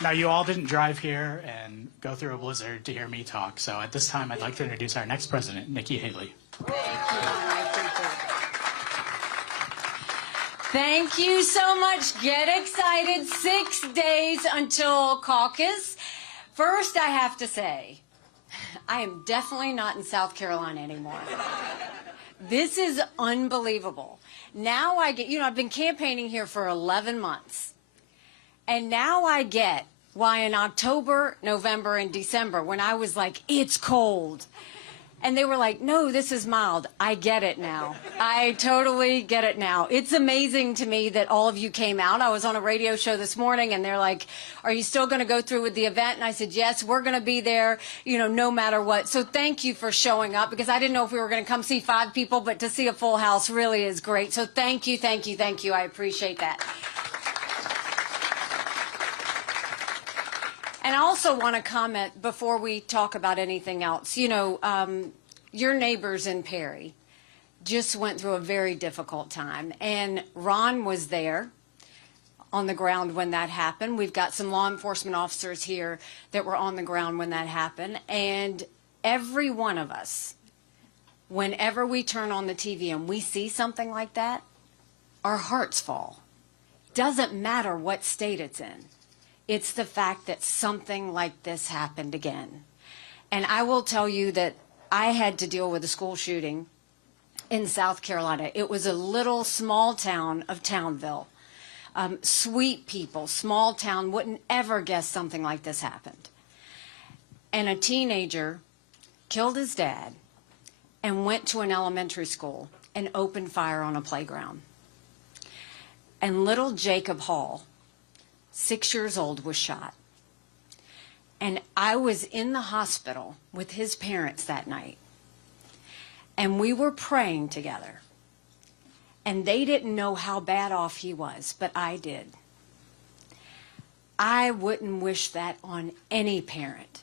Now, you all didn't drive here and go through a blizzard to hear me talk, so at this time I'd like to introduce our next president, Nikki Haley. Thank you. I appreciate it. Thank you so much. Get excited. 6 days until caucus. First, I have to say, I am definitely not in South Carolina anymore. This is unbelievable. Now I get, I've been campaigning here for 11 months. And now I get why in October, November, and December, when I was like, it's cold, and they were like, no, this is mild. I get it now. I totally get it now. It's amazing to me that all of you came out. I was on a radio show this morning, and they're like, are you still going to go through with the event? And I said, yes, we're going to be there, no matter what. So thank you for showing up, because I didn't know if we were going to come see 5 people, but to see a full house really is great. So thank you, thank you, thank you. I appreciate that. And I also want to comment before we talk about anything else. Your neighbors in Perry just went through a very difficult time. And Ron was there on the ground when that happened. We've got some law enforcement officers here that were on the ground when that happened. And every one of us, whenever we turn on the TV and we see something like that, our hearts fall. Doesn't matter what state it's in. It's the fact that something like this happened again. And I will tell you that I had to deal with a school shooting in South Carolina. It was a little small town of Townville. Sweet people, small town, wouldn't ever guess something like this happened. And a teenager killed his dad and went to an elementary school and opened fire on a playground. And little Jacob Hall, 6 years old, was shot. And I was in the hospital with his parents that night. And we were praying together. And they didn't know how bad off he was, but I did. I wouldn't wish that on any parent.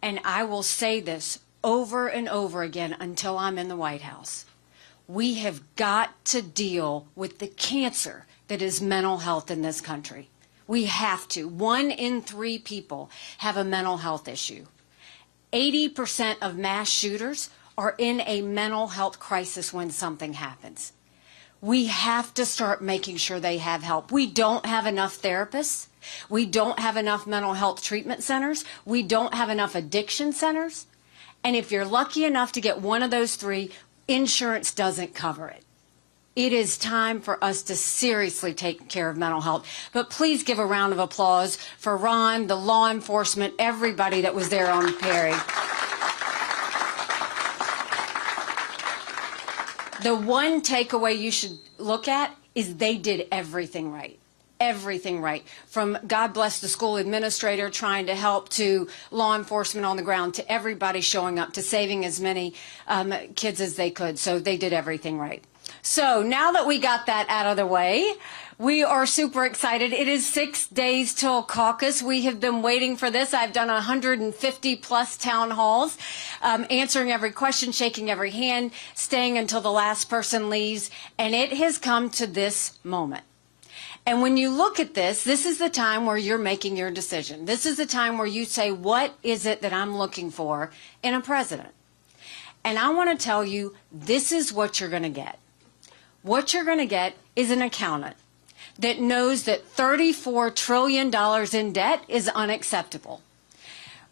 And I will say this over and over again until I'm in the White House. We have got to deal with the cancer that is mental health in this country. We have to. 1 in 3 people have a mental health issue. 80% of mass shooters are in a mental health crisis when something happens. We have to start making sure they have help. We don't have enough therapists. We don't have enough mental health treatment centers. We don't have enough addiction centers. And if you're lucky enough to get one of those 3, insurance doesn't cover it. It is time for us to seriously take care of mental health. But please give a round of applause for Ron, the law enforcement, everybody that was there on Perry. The one takeaway you should look at is they did everything right. Everything right. From God bless the school administrator trying to help, to law enforcement on the ground, to everybody showing up, to saving as many kids as they could. So they did everything right. So now that we got that out of the way, we are super excited. It is 6 days till caucus. We have been waiting for this. I've done 150 plus town halls, answering every question, shaking every hand, staying until the last person leaves. And it has come to this moment. And when you look at this, this is the time where you're making your decision. This is the time where you say, what is it that I'm looking for in a president? And I want to tell you, this is what you're going to get. What you're going to get is an accountant that knows that $34 trillion in debt is unacceptable.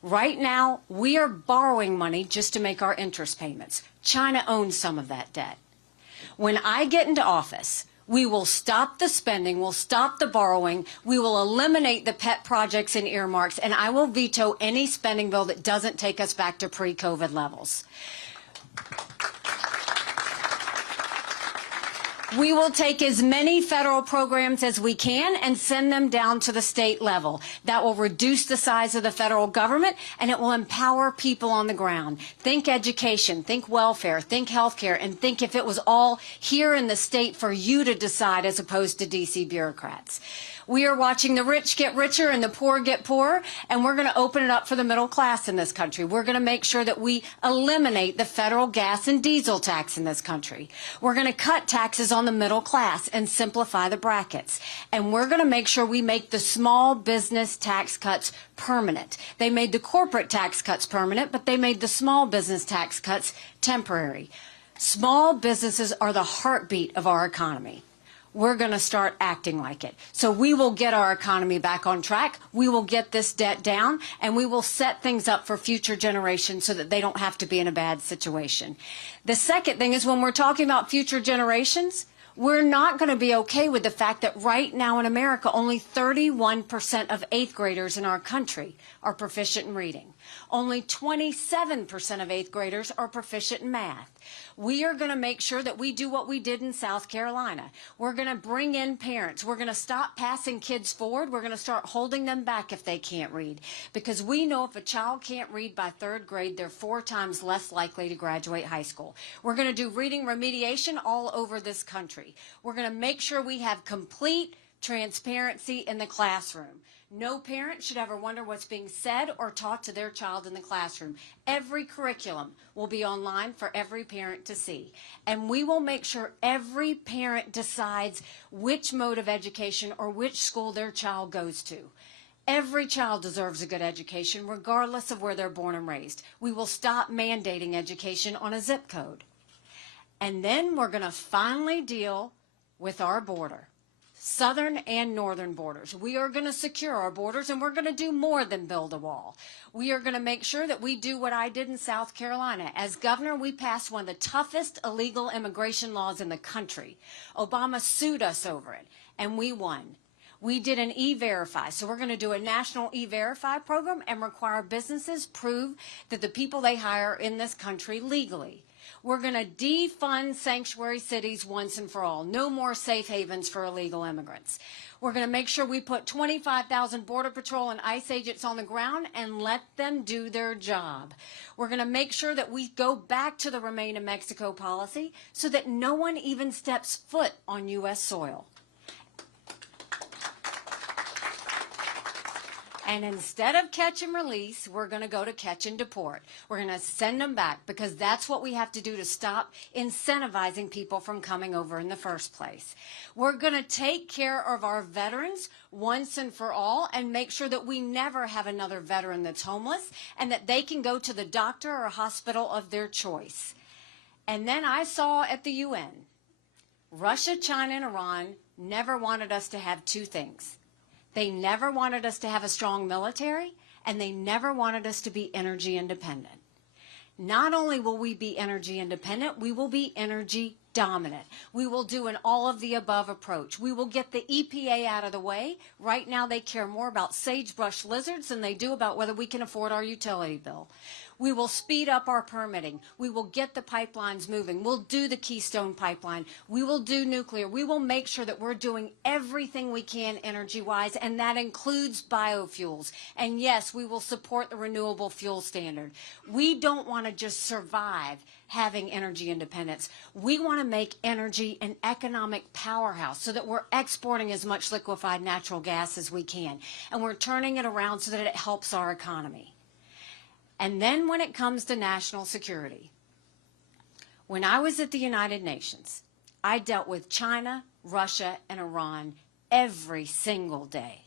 Right now, we are borrowing money just to make our interest payments. China owns some of that debt. When I get into office, we will stop the spending, we'll stop the borrowing, we will eliminate the pet projects and earmarks, and I will veto any spending bill that doesn't take us back to pre-COVID levels. We will take as many federal programs as we can and send them down to the state level. That will reduce the size of the federal government, and it will empower people on the ground. Think education, think welfare, think healthcare, and think if it was all here in the state for you to decide as opposed to D.C. bureaucrats. We are watching the rich get richer and the poor get poorer, and we're going to open it up for the middle class in this country. We're going to make sure that we eliminate the federal gas and diesel tax in this country. We're going to cut taxes on the middle class and simplify the brackets. And we're going to make sure we make the small business tax cuts permanent. They made the corporate tax cuts permanent, but they made the small business tax cuts temporary. Small businesses are the heartbeat of our economy. We're going to start acting like it. So we will get our economy back on track. We will get this debt down, and we will set things up for future generations so that they don't have to be in a bad situation. The second thing is, when we're talking about future generations, we're not going to be okay with the fact that right now in America, only 31% of 8th graders in our country are proficient in reading. Only 27% of 8th graders are proficient in math. We are going to make sure that we do what we did in South Carolina. We're going to bring in parents. We're going to stop passing kids forward. We're going to start holding them back if they can't read. Because we know if a child can't read by 3rd grade, they're 4 times less likely to graduate high school. We're going to do reading remediation all over this country. We're going to make sure we have complete transparency in the classroom. No parent should ever wonder what's being said or taught to their child in the classroom. Every curriculum will be online for every parent to see. And we will make sure every parent decides which mode of education or which school their child goes to. Every child deserves a good education, regardless of where they're born and raised. We will stop mandating education on a zip code. And then we're going to finally deal with our border. Southern and northern borders. We are going to secure our borders, and we're going to do more than build a wall. We are going to make sure that we do what I did in South Carolina. As governor, we passed one of the toughest illegal immigration laws in the country. Obama sued us over it, and we won. We did an E-Verify, so we're going to do a national E-Verify program and require businesses prove that the people they hire are in this country legally. We're going to defund sanctuary cities once and for all. No more safe havens for illegal immigrants. We're going to make sure we put 25,000 Border Patrol and ICE agents on the ground and let them do their job. We're going to make sure that we go back to the Remain in Mexico policy so that no one even steps foot on U.S. soil. And instead of catch and release, we're going to go to catch and deport. We're going to send them back, because that's what we have to do to stop incentivizing people from coming over in the first place. We're going to take care of our veterans once and for all and make sure that we never have another veteran that's homeless, and that they can go to the doctor or hospital of their choice. And then I saw at the UN, Russia, China, and Iran never wanted us to have 2 things. They never wanted us to have a strong military, and they never wanted us to be energy independent. Not only will we be energy independent, we will be energy dominant. We will do an all-of-the-above approach. We will get the EPA out of the way. Right now, they care more about sagebrush lizards than they do about whether we can afford our utility bill. We will speed up our permitting. We will get the pipelines moving. We'll do the Keystone Pipeline. We will do nuclear. We will make sure that we're doing everything we can energy-wise, and that includes biofuels. And yes, we will support the renewable fuel standard. We don't want to just survive having energy independence. We want to make energy an economic powerhouse so that we're exporting as much liquefied natural gas as we can, and we're turning it around so that it helps our economy. And then when it comes to national security, when I was at the United Nations, I dealt with China, Russia, and Iran every single day.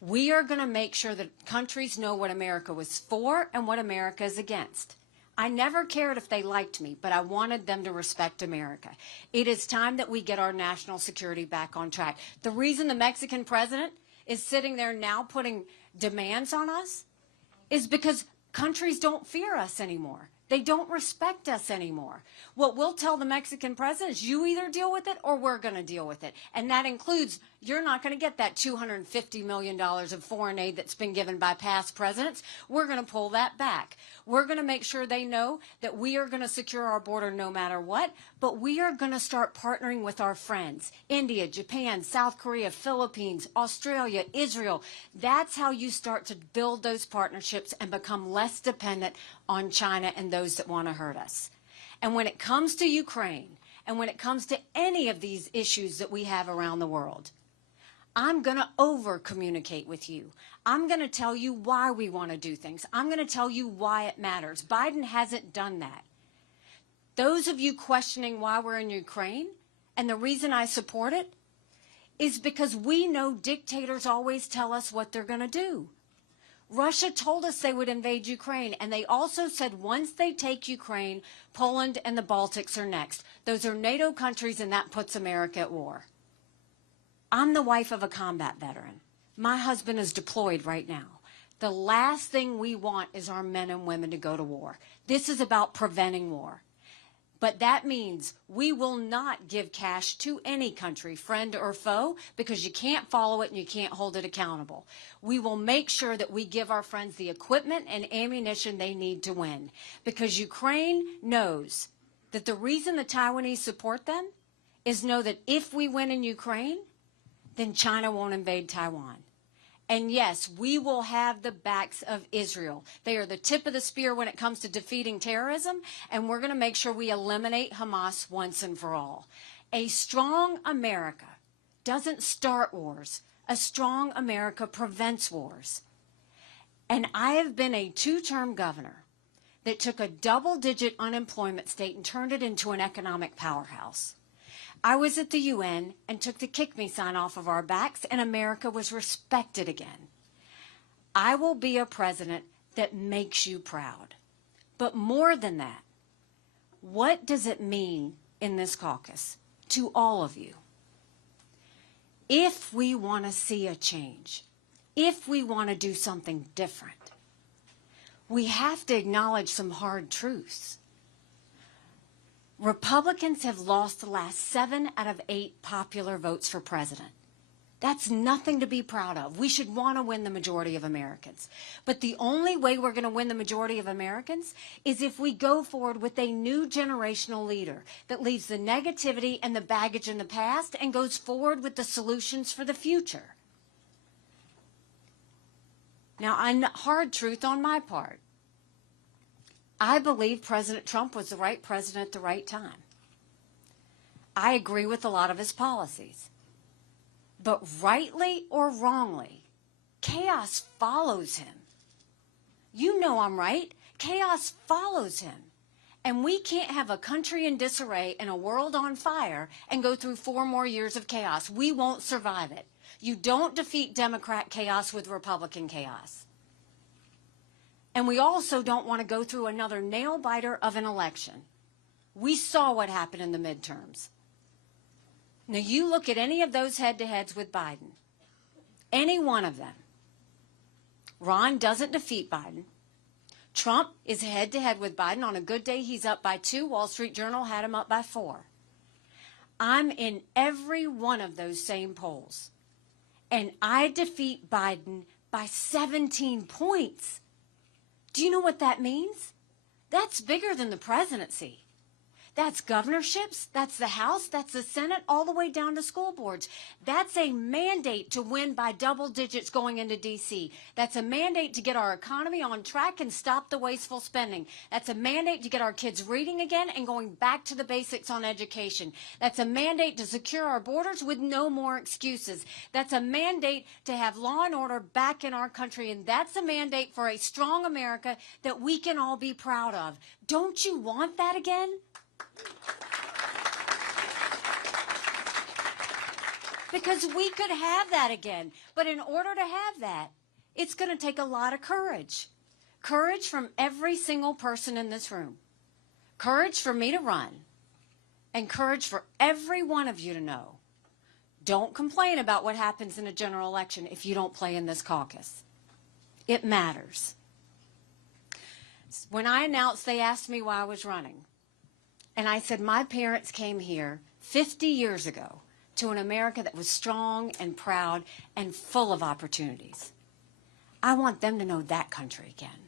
We are going to make sure that countries know what America was for and what America is against. I never cared if they liked me, but I wanted them to respect America. It is time that we get our national security back on track. The reason the Mexican president is sitting there now putting demands on us is because countries don't fear us anymore. They don't respect us anymore. What we'll tell the Mexican president is, you either deal with it or we're going to deal with it. And that includes, you're not going to get that $250 million of foreign aid that's been given by past presidents. We're going to pull that back. We're going to make sure they know that we are going to secure our border no matter what, but we are going to start partnering with our friends, India, Japan, South Korea, Philippines, Australia, Israel. That's how you start to build those partnerships and become less dependent on China and those that want to hurt us. And when it comes to Ukraine, and when it comes to any of these issues that we have around the world, I'm going to over communicate with you. I'm going to tell you why we want to do things. I'm going to tell you why it matters. Biden hasn't done that. Those of you questioning why we're in Ukraine, and the reason I support it, is because we know dictators always tell us what they're going to do. Russia told us they would invade Ukraine, and they also said once they take Ukraine, Poland and the Baltics are next. Those are NATO countries, and that puts America at war. I'm the wife of a combat veteran. My husband is deployed right now. The last thing we want is our men and women to go to war. This is about preventing war. But that means we will not give cash to any country, friend or foe, because you can't follow it and you can't hold it accountable. We will make sure that we give our friends the equipment and ammunition they need to win, because Ukraine knows that the reason the Taiwanese support them is know that if we win in Ukraine, then China won't invade Taiwan. And yes, we will have the backs of Israel. They are the tip of the spear when it comes to defeating terrorism, and we're going to make sure we eliminate Hamas once and for all. A strong America doesn't start wars. A strong America prevents wars. And I have been a two-term governor that took a double-digit unemployment state and turned it into an economic powerhouse. I was at the UN and took the kick me sign off of our backs, and America was respected again. I will be a president that makes you proud. But more than that, what does it mean in this caucus to all of you? If we want to see a change, if we want to do something different, we have to acknowledge some hard truths. Republicans have lost the last 7 out of 8 popular votes for president. That's nothing to be proud of. We should want to win the majority of Americans. But the only way we're going to win the majority of Americans is if we go forward with a new generational leader that leaves the negativity and the baggage in the past and goes forward with the solutions for the future. Now, hard truth on my part. I believe President Trump was the right president at the right time. I agree with a lot of his policies. But rightly or wrongly, chaos follows him. You know I'm right. Chaos follows him. And we can't have a country in disarray and a world on fire and go through 4 more years of chaos. We won't survive it. You don't defeat Democrat chaos with Republican chaos. And we also don't want to go through another nail-biter of an election. We saw what happened in the midterms. Now, you look at any of those head-to-heads with Biden, any one of them. Ron doesn't defeat Biden. Trump is head-to-head with Biden. On a good day, he's up by 2. Wall Street Journal had him up by 4. I'm in every one of those same polls. And I defeat Biden by 17 points. Do you know what that means? That's bigger than the presidency. That's governorships, that's the House, that's the Senate, all the way down to school boards. That's a mandate to win by double digits going into D.C. That's a mandate to get our economy on track and stop the wasteful spending. That's a mandate to get our kids reading again and going back to the basics on education. That's a mandate to secure our borders with no more excuses. That's a mandate to have law and order back in our country. And that's a mandate for a strong America that we can all be proud of. Don't you want that again? Because we could have that again. But in order to have that, it's going to take a lot of courage. Courage from every single person in this room. Courage for me to run. And courage for every one of you to know. Don't complain about what happens in a general election if you don't play in this caucus. It matters. When I announced, they asked me why I was running. And I said, my parents came here 50 years ago to an America that was strong and proud and full of opportunities. I want them to know that country again.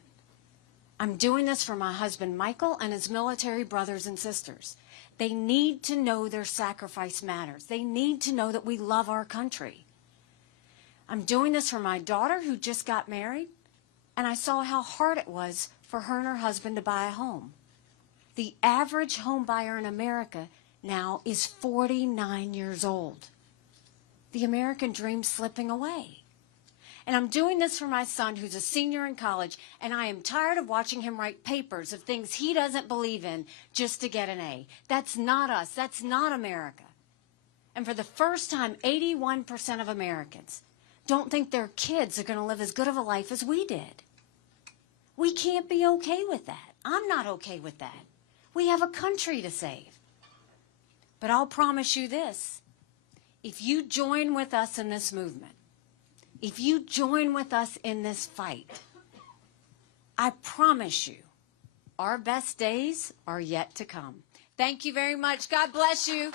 I'm doing this for my husband, Michael, and his military brothers and sisters. They need to know their sacrifice matters. They need to know that we love our country. I'm doing this for my daughter who just got married, and I saw how hard it was for her and her husband to buy a home. The average home buyer in America now is 49 years old. the American dream slipping away. And I'm doing this for my son who's a senior in college, and I am tired of watching him write papers of things he doesn't believe in just to get an A. That's not us. That's not America. And for the first time, 81% of Americans don't think their kids are going to live as good of a life as we did. We can't be okay with that. I'm not okay with that. We have a country to save. But I'll promise you this. If you join with us in this movement, if you join with us in this fight, I promise you, our best days are yet to come. Thank you very much. God bless you.